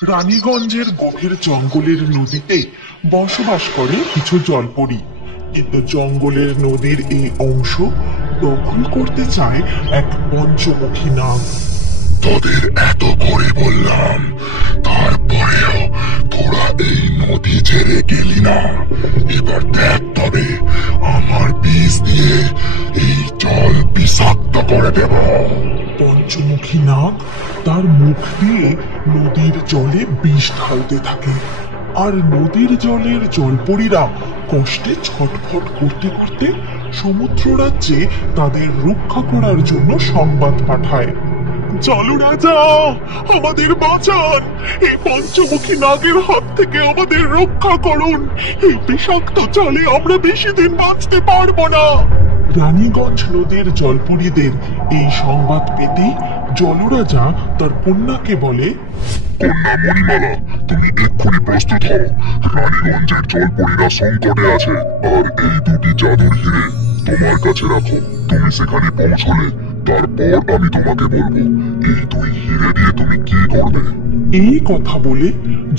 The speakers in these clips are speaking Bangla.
রানীগঞ্জের গভীর জঙ্গলের নদীতে বসবাস করে কিছু জলপরী, কিন্তু জঙ্গলের নদীর এই অংশ দখল করতে চায় এক পঞ্চমুখী নাগ। তোদের এত করে বললাম, তারপরেও তোরা এই নদী ছেড়ে গেলি না। এবার দেখ, তবে আমার বিষ দিয়ে এই জল বিষাক্ত করে দেব। পঞ্চমুখী নাগ তার মুখ দিয়ে নদীর জলে বিষ ঢালতে থাকে, আর নদীর জলের জলপরীরা কষ্টে ছটফট করতে করতে সমুদ্র রাজ্যে তাদের রক্ষা করার জন্য সংবাদ পাঠায়। জলরাজা, আমাদের বাঁচান! এই পঞ্চমুখী নাগের হাত থেকে আমাদের রক্ষা করুন। এই বিষাক্ত জলে আমরা বেশি দিন বাঁচতে পারবো না। রানীগঞ্জ নদীর জলপরীদের এই সংবাদ পেতেই জলরাজা তার কন্যাকে বলে, কন্যা মণিমালা, তুমি এক্ষুনি প্রস্তুত হও। রানীগঞ্জের জলপরীরা সংকটে আছে, আর এই দুটি জাদুর হিরে তোমার কাছে রাখো। তুমি সেখানে পৌঁছলে তারপর আমি তোমাকে বলবো এই দুই হিরে দিয়ে তুমি কি করবে। এই কথা বলে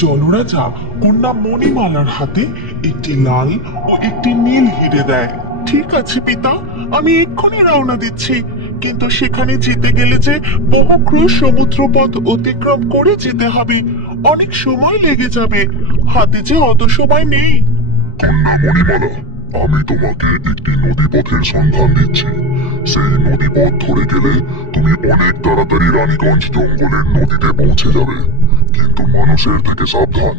জলরাজা কন্যা মণিমালার হাতে একটি লাল ও একটি নীল হিরে দেয়। ঠিক আছে পিতা, আমি এক্ষুনি রওনা দিচ্ছি, কিন্তু সেখানে যেতে গেলে যে বহু ক্রুশ সমুদ্রপথ অতিক্রম করে যেতে হবে, অনেক সময় লেগে যাবে। হাতে যে অত সময় নেই। কন্যা মণিমালা, আমি তোমাকে একটি নদীপথের সন্ধান দিচ্ছি। সেই নদীপথ ধরে গেলে তুমি অনেক তাড়াতাড়ি রানীগঞ্জ জঙ্গলের নদীতে পৌঁছে যাবে। কিন্তু মানুষের থেকে সাবধান,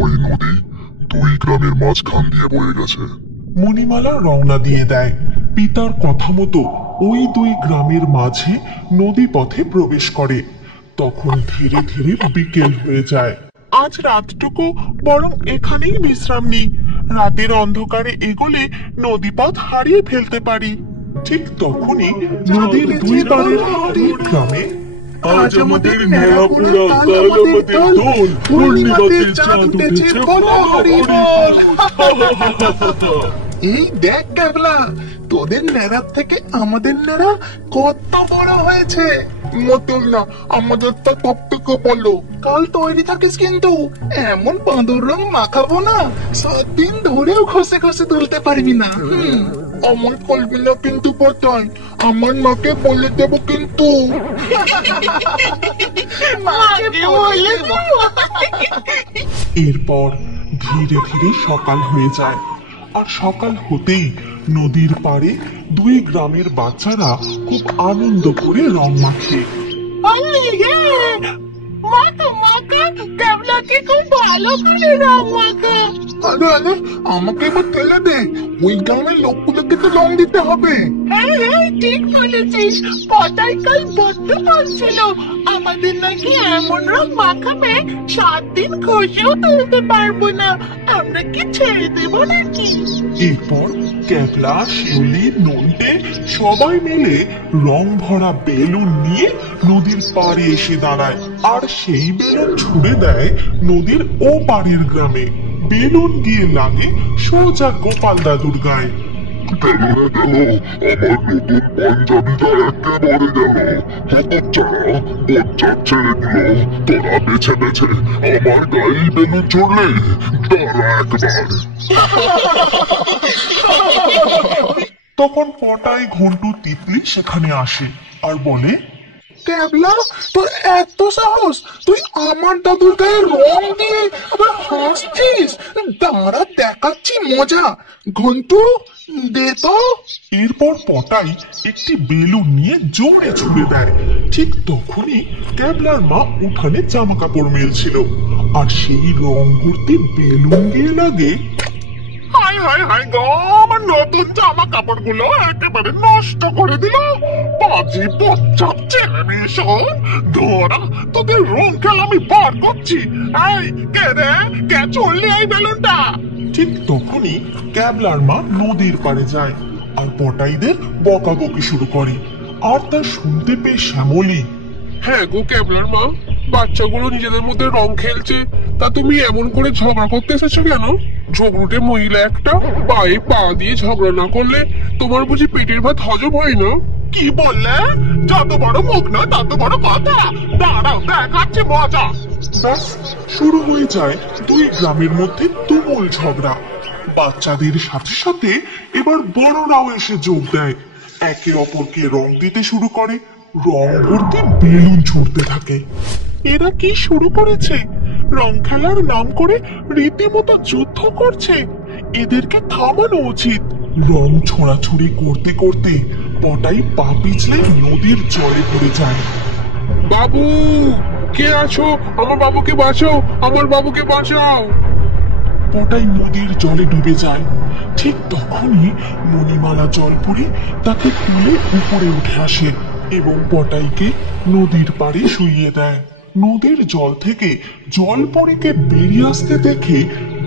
ওই নদী দুই গ্রামের মাঝখান দিয়ে বয়ে গেছে। মণিমালা রওনা দিয়ে দেয়। পিতার কথা মতো ওই দুই গ্রামের মাঝে নদী পথে প্রবেশ করে। তখন ধীরে ধীরে বিকেল হয়ে যায়। আজ রাতটুকু বরং এখানেই বিশ্রাম নিই। রাতের অন্ধকারে এগোলে নদীপথ হারিয়ে ফেলতে পারি। ঠিক তখনই নদীর দুই পাড়ের দুই গ্রামে আজ আমাদের ন্যাড়াপুরা, কাল আমাদের দোল, পূর্ণিমাতে চাঁদ উঠেছে, বলো হরি বল। এই দেখ ক্যাবলা, তোদের ন্যাড়ার থেকে আমাদের ন্যাড়া কত বড় হয়েছে। মোটেও না, আমাদের তো টপটুকু বলো। কাল তৈরি থাকিস কিন্তু, এমন বাঁদর রং মাখাবো না 7 দিন ধরেও ঘষে ঘষে তুলতে পারবি না। আমার করবি না কিন্তু পটাই, আমার মাকে বলে দেবো কিন্তু। এরপর ধীরে ধীরে সকাল হয়ে যায়, আর সকাল হতেই নদীর পাড়ে দুই গ্রামের বাচ্চারা খুব আনন্দ করে রং মাখে। খুব ভালো করে রং মাখা। আরে আরে, আমাকে এবার ঠেলে দে, ওই গ্রামের লোকগুলোকে তো রং দিতে হবে। হ্যাঁ, ঠিক বলেছিস। পটাই কাল বড্ড বলছিল আমাদের নাকি এমন রং মাখাবে 7 দিন ঘষেও তুলতে পারবো না। আমরা কি ছেড়ে দেবো নাকি? এরপর ক্যাবলা, শিউলি, নন্টে সবাই মিলে রং ভরা বেলুন নিয়ে নদীর পাড়ে এসে দাঁড়ায়, আর সেই বেলুন ছুড়ে দেয় নদীর ও পাড়ের গ্রামে। বেলুন গিয়ে লাগে সোজা গোপাল দাদুর গায়ে। আমার নতুন পাঞ্জাবিটা একেবারে গেল। হতচ্ছাড়া বজ্জাত ছেলেগুলো, তোরা বেছে বেছে আমার গায়ে বেলুন ছুড়লে, দাঁড়া একবার। তখন পটাই, ঘন্টু, তিতলি সেখানে আসে আর বলে, ক্যাবলা, তোর এত সাহস, তুই আমার দাদুর গায়ে রং দিয়ে আবার হাসছিস? দাঁড়া, দেখাচ্ছি মজা। ঘন্টু, দে তো। এরপর পটাই একটি বেলুন নিয়ে জোরে ছুড়ে দেয়। ঠিক তখনই ক্যাবলার মা উঠানে জামা কাপড় মেলছিল, আর সেই রং ভর্তি বেলুন গিয়ে লাগে। হায় হায় হায় গো, আমার নতুন জামা কাপড় গুলো একেবারে নষ্ট করে দিল। বাজি বজ্জাত ছেলে মেয়ে সব, ধরা তোদের রং খেলা আমি বার করছি। এই কে রে, কে চললি এই বেলুনটা? ঠিক তখনই ক্যাবলার মা নদীর পাড়ে যায়, আর পটাইদের বকাবকি শুরু করে। আর তা শুনতে পেয়ে শ্যামলী, হ্যাঁ গো ক্যাবলার মা, বাচ্চাগুলো নিজেদের মধ্যে রং খেলছে, তা তুমি এমন করে ঝগড়া করতে এসেছো কেন? ঝগড়ুটে মহিলা একটা, পায়ে পা দিয়ে ঝগড়া না করলে তোমার বুঝি পেটের ভাত হজম হয় না? কি বললে? যত বড় মুখ না তত বড় কথা। দাঁড়াও, দেখাচ্ছি মজা। ব্যাস শুরু হয়ে যায় দুই গ্রামের মধ্যে তুমুল ঝগড়া। বাচ্চাদের সাথে সাথে এবার বড়রাও এসে যোগ দেয়। একে অপরকে রং দিতে শুরু করে, রং ভর্তি বেলুন ছুটতে থাকে। এরা কি শুরু করেছে? রং খেলার নাম করে রীতিমতো যুদ্ধ করছে। এদেরকে থামানো উচিত। রং ছোড়াছুড়ি করতে করতে পটাই পা পিছলে নদীর জলে পড়ে যায়। বাবু, কে আছো? আমার বাবুকে বাঁচাও, আমার বাবুকে বাঁচাও। পটাই নদীর জলে ডুবে যায়। ঠিক তখনই মণিমালা জলপরি তাকে তুলে উপরে উঠে আসে এবং পটাইকে নদীর পাড়ে শুইয়ে দেয়। নদীর জল থেকে জলপরীকে বেরিয়ে আসতে দেখে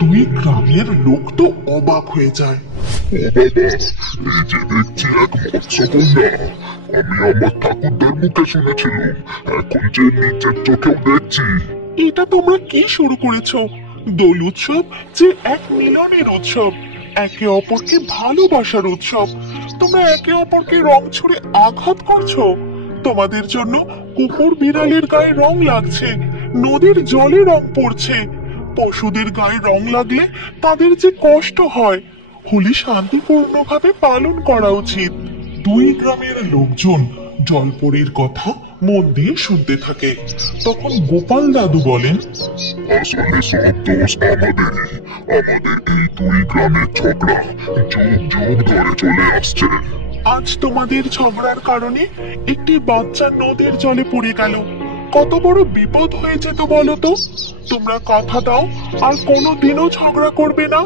দুই গ্রামের লোক তো অবাক হয়ে যায়। ও বাবা, এই যে দেখছি এক মৎস্যকন্যা। আমি আমার ঠাকুরদার মুখে শুনেছিলাম, এখন যে নিজের চোখেও দেখছি। এটা তোমরা কি শুরু করেছো? দোল উৎসব যে এক মিলনের উৎসব, একে অপরকে ভালোবাসার উৎসব। তোমরা একে অপরকে রং ছুড়ে আঘাত করছো। তোমাদের জন্য কুকুর বিড়ালের গায়ে রং লাগছে, নদীর জলে রং পড়ছে। পশুদের গায়ে রং লাগলে তাদের যে কষ্ট হয়। হোলি শান্তিপূর্ণভাবে পালন করা উচিত। দুই গ্রামের লোকজন জলপরীর কথা মন দিয়ে শুনতে থাকে। তখন গোপাল দাদু বলেন, আসলে সব দোষ আমাদেরই। আমাদের এই দুই গ্রামের ঝগড়া যুগ যুগ ধরে চলে আসছে। আজ তোমাদের ঝগড়ার কারণে একটি বাচ্চা নদীর জলে পড়ে গেল। কত বড় বিপদ হয়ে যেত বলো তো? তোমরা কথা দাও আর কোনোদিনও ঝগড়া করবে না,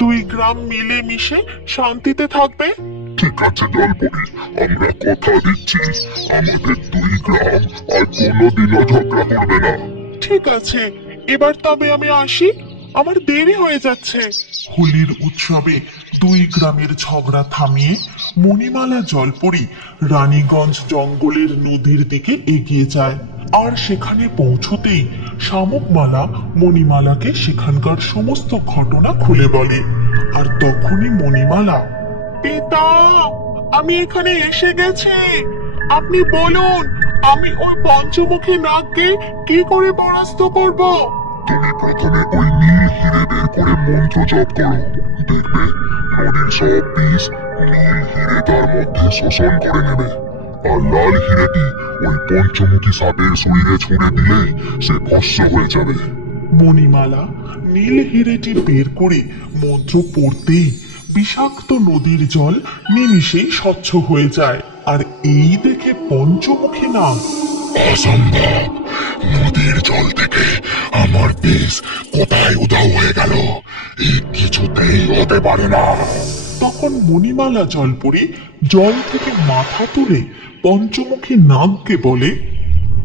দুই গ্রাম মিলে মিশে শান্তিতে থাকবে। ঠিক আছে জলপরি, আমরা কথা দিচ্ছি আমাদের দুই গ্রাম আর কোনোদিনও ঝগড়া করবে না। ঠিক আছে, এবার তবে আমি আসি, আমার দেরি হয়ে যাচ্ছে। হোলির উৎসবে দুই গ্রামের ঝগড়া থামিয়ে মণিমালা জলপরি রানীগঞ্জ জঙ্গলের নদীর দিকে এগিয়ে যায়। আর সেখানে পৌঁছতেই শামুকমালা মণিমালাকে সেখানকার সমস্ত ঘটনা খুলে বলে। আর তখনই মণিমালা, পিতা, আমি এখানে এসে গেছি। আপনি বলুন, আমি ওই পঞ্চমুখী নাগকে কি করে পরাস্ত করব? তুমি প্রথমে ওই নীল হিরে বের করে মন্ত্র জপ করো। দেখবে নদীর সব বিষ নীল হিরে তার মধ্যে শোষণ করে নেবে। আর লাল হিরেটি ওই পঞ্চমুখী সাপের শরীরে ছুঁড়ে দিলেই সে ভস্ম হয়ে যাবে। মণিমালা নীল হিরেটি বের করে মন্ত্র পড়তেই বিষাক্ত নদীর জল নিমিষেই স্বচ্ছ হয়ে যায়। আর এই দেখে পঞ্চমুখী নাগ, অসম্ভব, নদীর জল থেকে আমার বিষ কোথায় উধাও হয়ে গেল? এই কিছুতেই হতে পারে না। তখন মণিমালা জলপরি জল থেকে মাথা তুলে পঞ্চমুখী নাগকে বলে,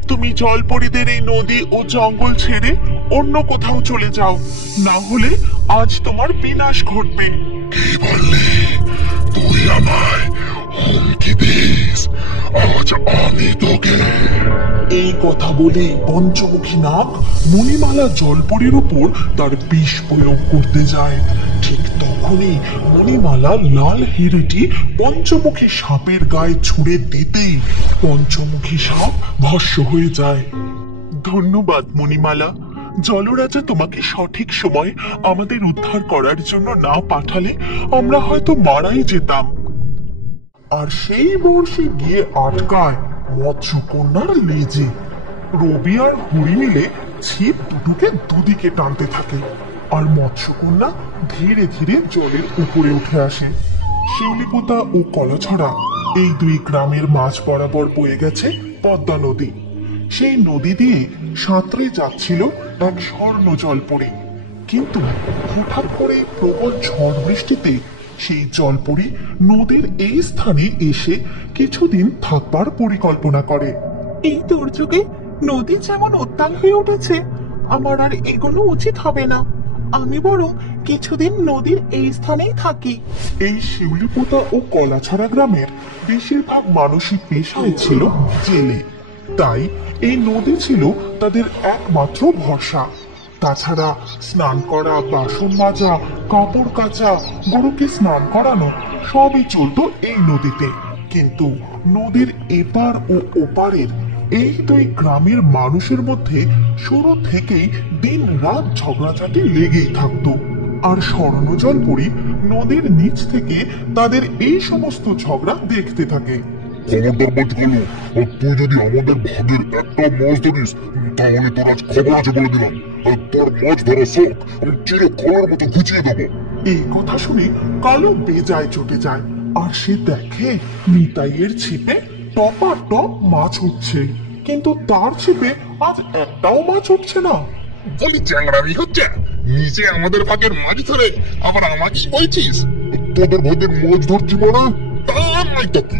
তুমি জলপরীদের এই নদী ও জঙ্গল ছেড়ে অন্য কোথাও চলে যাও, না হলে আজ তোমার বিনাশ ঘটবে। কি বললি? তুই আমায় হুমকি দিস? আজ আমি তোকে। এই কথা বলে পঞ্চমুখী নাগ মণিমালা জলপরীর উপর তার বিষ প্রয়োগ করতে যায়। ঠিক তখনই মণিমালা লাল হিরেটি পঞ্চমুখী সাপের গায়ে ছুঁড়ে দিতেই পঞ্চমুখী সাপ ভস্ম হয়ে যায়। ধন্যবাদ মণিমালা। জলরাজা তোমাকে সঠিক সময় আমাদের উদ্ধার করার জন্য না পাঠালে আমরা হয়তো মারাই যেতাম। আর সেই বর্ষে গিয়ে আটকায় মৎস্যকন্যার লেজে। রবি আর হরি মিলে ছিপ দুটোকে দুদিকে টানতে থাকে আর মৎস্যকন্যা ধীরে ধীরে জলের উপরে উঠে আসে। শিউলিপোতা ও কলাছড়া এই দুই গ্রামের মাঝ বরাবর বয়ে গেছে পদ্মা নদী। সেই নদী দিয়ে সাঁতরে যাচ্ছিল এক স্বর্ণ জলপরি। কিন্তু হঠাৎ করে প্রবল ঝড় বৃষ্টিতে সেই জলপরি নদীর এই স্থানে এসে কিছুদিন থাকবার পরিকল্পনা করে। এই দুর্যোগে নদী যেমন উত্তাল হয়ে উঠেছে, আমার আর এগুলো উচিত হবে না। আমি বরং কিছুদিন নদীর এই স্থানেই থাকি। এই শিউলিপোতা ও কলাছড়া গ্রামের বেশিরভাগ মানুষই পেশায় ছিল জেলে, তাই এই নদী ছিল তাদের একমাত্র ভরসা। তাছাড়া স্নান করা, বাসন মাজা, কাপড় কাচা, গরুকে স্নান করানো সবই চলতো এই নদীতে। কিন্তু নদীর এপার ও ওপারের এই দুই গ্রামের মানুষের মধ্যে শুরু থেকেই দিন রাত ঝগড়াঝাটি লেগেই থাকতো। আর স্বর্ণজলপরী নদীর নিচ থেকে তাদের এই সমস্ত ঝগড়া দেখতে থাকে। খবরদার মাছগুলো, তুই যদি আমাদের ভাগের একটা মাছ ধরিস তাহলে তোর আজ খবর আছে বলে দিলাম। তোর মাছ ধরা শখ আমি চিরকালের মতো ঘুচিয়ে দেবো। এই কথা শুনে কালো বেজায় চটে যায়, আর সে দেখে নিতাইয়ের ছিপে টপা টপ মাছ উঠছে, কিন্তু তার ছিপে আজ একটাও মাছ উঠছে না। বলি চ্যাংড়ামি হচ্ছে, নিচে আমাদের ভাগের মাছ ধরে আবার আমাকেই বলছিস? তোদের ভাগের মাছ ধরছি মানে? তা নয় তো কি,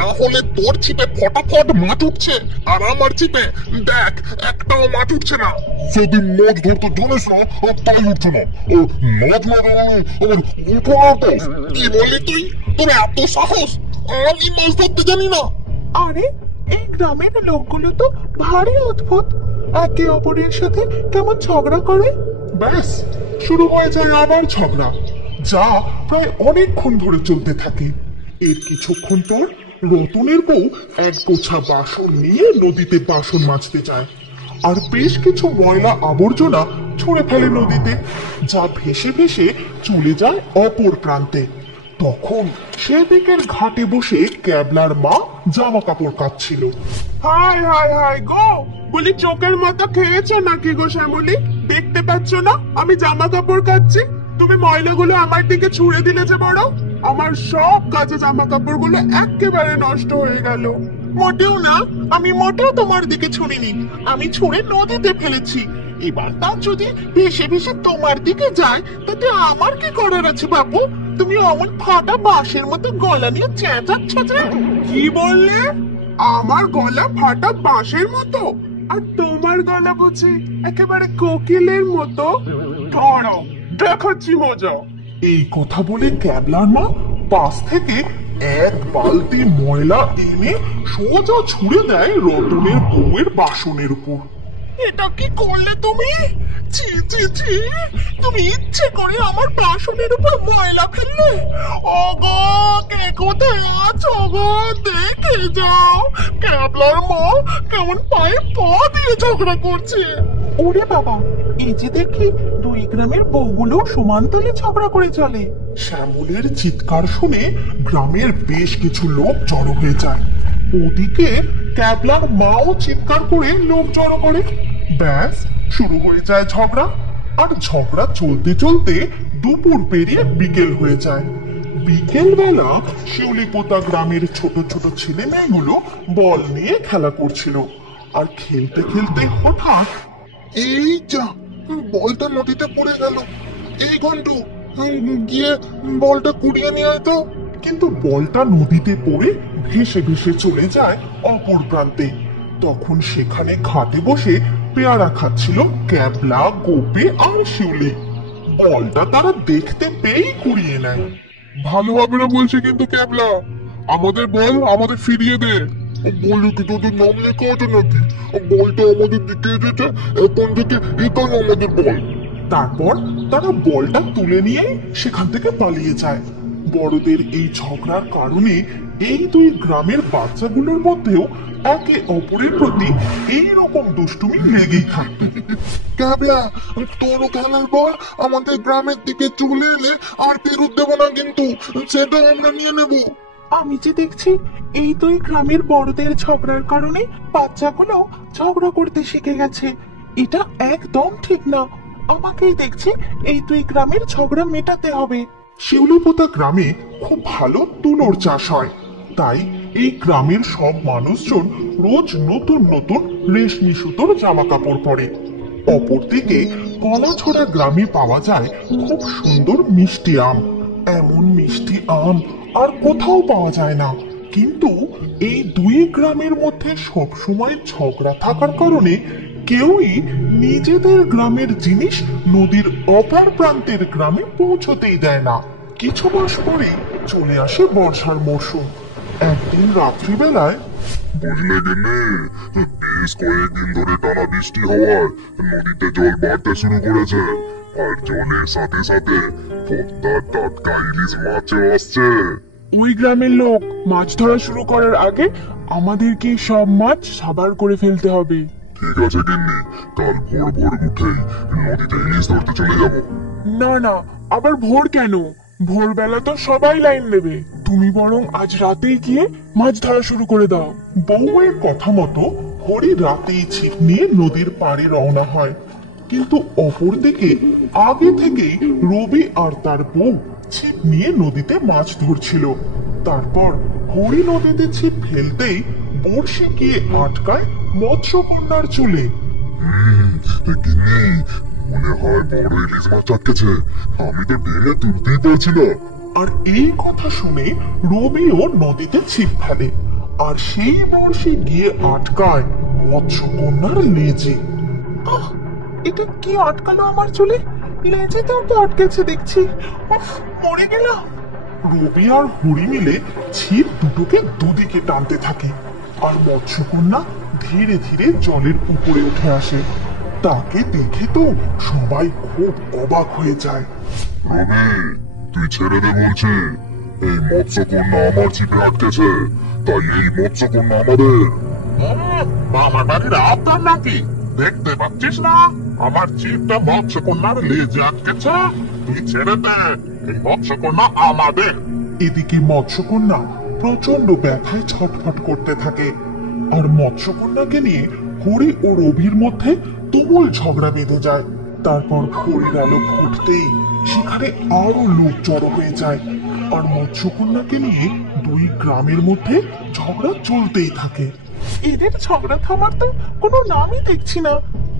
না হলে তোর ছিপে ফটাফট মাছ উঠছে আর আমার ছিপে দেখ একটাও মাছ উঠছে না। সেদিন মাছ ধরতে জানিস না তাই উঠছে না। মাছ না ধরলে আবার উঠো না তো। কি বললি তুই? তোর এত সাহস? আমি মাছ ধরতে জানি না? আরে এই গ্রামের লোকগুলো তো ভারী অদ্ভুত, একে অপরের সাথে কেমন ঝগড়া করে। ব্যাস শুরু হয়ে যায় আবার ঝগড়া, যা প্রায় অনেকক্ষণ ধরে চলতে থাকে। এর কিছুক্ষণ পর রতনের বউ এক গোছা বাসন নিয়ে নদীতে বাসন মাজতে যায়, আর বেশ কিছু ময়লা আবর্জনা ছুঁড়ে ফেলে নদীতে, যা ভেসে ভেসে চলে যায় অপর প্রান্তে। তখন সেদিকের ঘাটে বসে ক্যাবলার মা জামা কাপড় কাচ্ছিল। হায় হায় হায় গো, বলি চোখের মতো খেয়েছো নাকি গো শ্যামলী? দেখতে পাচ্ছ না আমি জামা কাপড় কাচ্ছি, তুমি ময়লাগুলো আমার দিকে ছুঁড়ে দিলে যে বড়, আমার সব কাঁচা জামা কাপড়গুলো একেবারে নষ্ট হয়ে গেল। মোটেও না, আমি মোটেও তোমার দিকে ছুঁড়িনি, আমি ছুঁড়ে নদীতে ফেলেছি। এবার তা যদি ভেসে ভেসে তোমার দিকে যায় তাতে আমার কি করার আছে বাবু? তুমি অমন ফাটা বাঁশের মতো গলা নিয়ে চেঁচাচ্ছ যে। কি বললে? আমার গলা ফাটা বাঁশের মতো, আর তোমার গলা বুঝি একেবারে কোকিলের মতো? ধরো দেখাচ্ছি মজা। এই কথা বলে ক্যাবলার মা পাশ থেকে এক বালতি ময়লা এনে সোজা ছুঁড়ে দেয় রতনের বউয়ের বাসনের উপর। এটা কি করলে তুমি? ছি ছি ছি, তুমি ইচ্ছে করে আমার বাসনের উপর ময়লা ফেললে? ওগো, কে কোথায় আছো গো? দেখে যাও, ক্যাবলার মা কেমন পায়ে পা দিয়ে ঝগড়া করছে। ওরে বাবা, এই যে দেখি দুই গ্রামের বউগুলো সমান তালে ঝগড়া করে চলে। শ্যামলের চিৎকার শুনে গ্রামের বেশ কিছু লোক জড়ো হয়ে যায়। ওদিকে ক্যাবলার মাও চিৎকার করে লোক জড়ো করে। ব্যাস শুরু হয়ে যায় ঝগড়া, আর ঝগড়া চলতে চলতে দুপুর পেরিয়ে বিকেল হয়ে যায়। বিকেল বেলা শিউলিপোতা গ্রামের ছোট ছোট ছেলে মেয়েগুলো বল নিয়ে খেলা করছিল, আর খেলতে খেলতে হঠাৎ এই যা, বলটা নদীতে পড়ে গেল। এই ঘন্টু, গিয়ে বলটা কুড়িয়ে নিয়ে আয় তো। কিন্তু বলটা নদীতে পড়ে ভেসে ভেসে চলে যায় অপর প্রান্তে। তখন সেখানে ঘাটে বসে পেয়ারা খাচ্ছিল ক্যাবলা, গোপে আর শিউলি। বলটা তারা দেখতে পেয়েই কুড়িয়ে নেয়। ভালো হবে না বলছে কিন্তু ক্যাবলা, আমাদের বল আমাদের ফিরিয়ে দে। বলি কি তোদের নাম লেখা আছে নাকি? বলটা আমাদের দিকে এসেছে, এখন থেকে এটাই আমাদের বল। তারপর তারা বলটা তুলে নিয়ে সেখান থেকে পালিয়ে যায়। বড়দের এই ঝগড়ার কারণে এই দুই গ্রামের বাচ্চাগুলোর মধ্যেও একে অপরের প্রতি এই রকম দুষ্টুমি লেগেই থাকতো। ক্যাবলা, তোরও খেলার বল আমাদের গ্রামের দিকে চলে এলে আর ফেরত দেবো না কিন্তু, সেটা আমরা নিয়ে নেব। আমি যে দেখছি এই দুই গ্রামের বড়দের ঝগড়ার কারণে বাচ্চাগুলো ঝগড়া করতে শিখে গেছে। এটা একদম ঠিক না। আমাকেই দেখছি এই দুই গ্রামের ঝগড়া মেটাতে হবে। শিউলিপোতা গ্রামে খুব ভালো তুলোর চাষ হয়, তাই এই গ্রামের সব মানুষজন রোজ নতুন নতুন রেশমি সুতোর জামা কাপড় পরে। অপরদিকে কলাছড়া গ্রামে পাওয়া যায় খুব সুন্দর মিষ্টি আম। এমন মিষ্টি আম আর কোথাও পাওয়া যায় না। কিন্তু এই দুই গ্রামের মধ্যে সবসময় ঝগড়া থাকার কারণে কেউই নিজেদের গ্রামের জিনিস নদীর অপর প্রান্তের গ্রামে পৌঁছতেই দেয় না। কিছু মাস পরেই চলে আসে বর্ষার মরশুম। একদিন রাত্রিবেলায় বুঝলে গেলে, বেশ কয়েকদিন ধরে টানা বৃষ্টি হওয়ায় নদীতে জল বাড়তে শুরু করেছে, আর জলের সাথে সাথে পদ্মার টাটকা ইলিশ মাছও আসছে। ওই গ্রামের লোক মাছ ধরা শুরু করার আগে আমাদেরকে সব মাছ সাবার করে ফেলতে হবে। ঠিক আছে গিন্নি, কাল ভোর ভোর উঠেই নদীতে ইলিশ ধরতে চলে যাব। না না, আবার ভোর কেন? ভোরবেলা তো সবাই লাইন নেবে। তুমি বরং আজ রাতেই গিয়ে মাছ ধরা শুরু করে দাও। বউয়ের কথা মতো হরি রাতেই ছিপ নিয়ে নদীর পাড়ে রওনা হয়। কিন্তু অপরদিকে আগে থেকেই রবি আর তার বউ ছিপ নিয়ে নদীতে মাছ ধরছিল। তারপর হরি নদীতে ছিপ ফেলতেই বড়শি গিয়ে আটকায় মৎস্যকন্যার চুলে। গিন্নি, মনে হয় বড় ইলিশ মাছ আটকেছে, আমি তো টেনে তুলতেই পারছি না। আর এই কথা শুনে রবিও নদীতে ছিপ ফেলে, আর সেই বড়শি গিয়ে আটকায় মৎস্যকন্যার লেজে। আহ, এটা কি আটকালো আমার চুলে? লেজেতেও তো আটকেছে দেখছি। উফ, মরে গেলাম। রবি আর হরি মিলে ছিপ দুটোকে দুদিকে টানতে থাকে, আর মৎস্যকন্যা ধীরে ধীরে জলের উপরে উঠে আসে। তাকে দেখে তো সবাই খুব অবাক হয়ে যায়। রবি, তুই ছেড়ে দে বলছি। এই মৎস্যকন্যা আমার ছিপে আটকেছে, তাই এই মৎস্যকন্যা আমাদের। আমার বাড়ির আপনার নাকি? দেখতে পাচ্ছিস না আমার ছিপটা মৎস্যকন্যার লেজে আটকেছে? তুই ছেড়ে দে, এই মৎস্যকন্যা আমাদের। এদিকে মৎস্যকন্যা প্রচন্ড ব্যথায় ছটফট করতে থাকে, আর মৎস্যকন্যাকে নিয়ে হরি ও রবির মধ্যে তুমুল ঝগড়া বেঁধে যায়। তারপর ভোরের আলো ফুটতেই সেখানে আরো লোক জড়ো হয়ে যায়, আর মৎস্যকন্যাকে নিয়ে দুই গ্রামের মধ্যে ঝগড়া চলতেই থাকে। এদের ঝগড়া থামার তো কোনো নামই দেখছি না।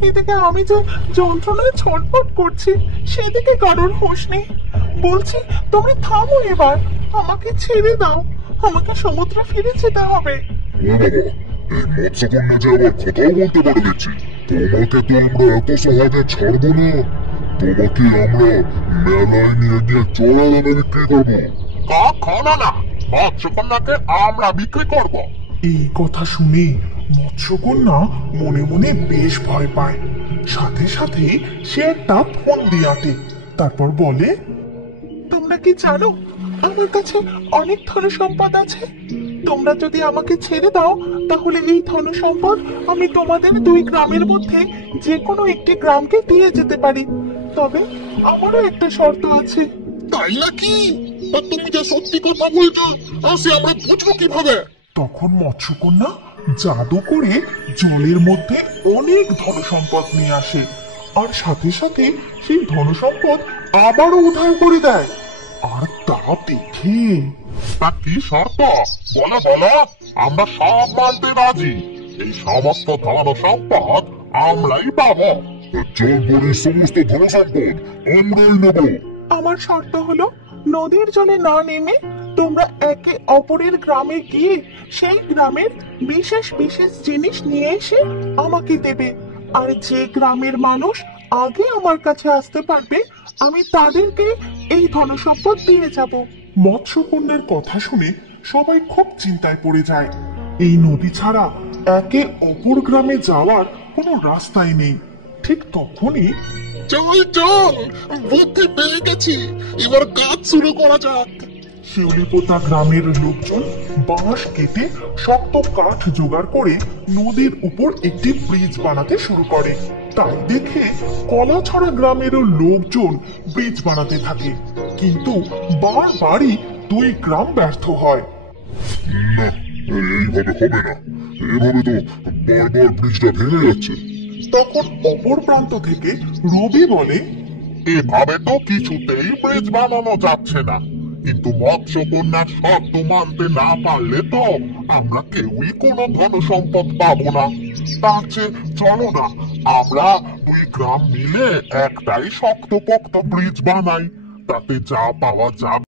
এদিকে আমি যে যন্ত্রণায় ছটফট করছি, সেদিকে কারোর হোশ নেই। বলছি, তোমরা থামো এবার, আমাকে ছেড়ে দাও। আমাকে সমুদ্রে ফিরে যেতে হবে। ও বাবা, এই মৎস্যকন্যা যে আবার কথাও বলতে পারে দেখছি। তোমাকে তো আমরা এত সহজে ছাড়বো না। তোমাকে আমরা মেলায় নিয়ে গিয়ে চড়া দামে বিক্রি করবো। কখনো না, মৎস্যকন্যাকে আমরা বিক্রি করব। এই কথা শুনে মৎস্যকন্যা মনে মনে বেশ ভয় পায়। সাথে সাথে সে একটা ফোন দিয়ে আটে। তারপর বলে, তোমরা কি জানো আমার কাছে অনেক ধন সম্পদ আছে? তোমরা যদি আমাকে ছেড়ে দাও, তাহলে এই ধন সম্পদ আমি তোমাদের দুই গ্রামের মধ্যে যে কোনো একটি গ্রামকে দিয়ে যেতে পারি। তবে আমারও একটা শর্ত আছে। তাই নাকি? তুমি যে সত্যি কথা বলছো, সে আমরা বুঝবো কিভাবে? তখন মৎস্যকন্যা জাদু করে জলের মধ্যে অনেক ধনসম্পদ নিয়ে আসে, আর সাথে সাথে সেই ধনসম্পদ আবারও উধার করে দেয়। আর তা দেখে তা কি শর্ত? বলো বলো, আমরা সব মানতে রাজি। এই সমস্ত ধন সম্পদ আমরাই পাবো। জলপরির সমস্ত ধন সম্পদ আমরাই নেব। আমার শর্ত হলো, নদীর জলে না নেমে তোমরা একে অপরের গ্রামে গিয়ে সেই গ্রামের বিশেষ বিশেষ জিনিস নিয়ে এসে আমাকে দেবে। আর যে গ্রামের মানুষ আগে আমার কাছে আসতে পারবে, আমি তাদেরকে এই ধনসম্পদ দিয়ে যাব। মৎস্যকন্যার কথা শুনে সবাই খুব চিন্তায় পড়ে যায়। এই নদী ছাড়া একে অপর গ্রামে যাওয়ার কোনো রাস্তাই নেই। ঠিক তখনই চল চল, বুদ্ধি পেয়ে গেছি, এবার কাজ শুরু করা যাক। শিউলিপোতা গ্রামের লোকজন বাঁশ কেটে শক্ত কাঠ জোগাড় করে নদীর উপর একটি ব্রিজ বানাতে শুরু করে। তাই দেখে কলাছড়া গ্রামেরও লোকজন ব্রিজ বানাতে থাকে, কিন্তু বারবারই দুই গ্রাম ব্যর্থ হয়। না, এইভাবে হবে না। এভাবে তো বারবার ব্রিজটা ভেঙে যাচ্ছে। তখন অপর প্রান্ত থেকে রবি বলে, এভাবে তো কিছুতেই ব্রিজ বানানো যাচ্ছে না। কিন্তু মৎস্যকন্যার শর্ত মানতে না পারলে তো আমরা কেউই কোনো ধন সম্পদ পাবো না। তার চেয়ে চলো না, আমরা দুই গ্রাম মিলে একটাই শক্তপোক্ত ব্রিজ বানাই, তাতে যা পাওয়া যাবে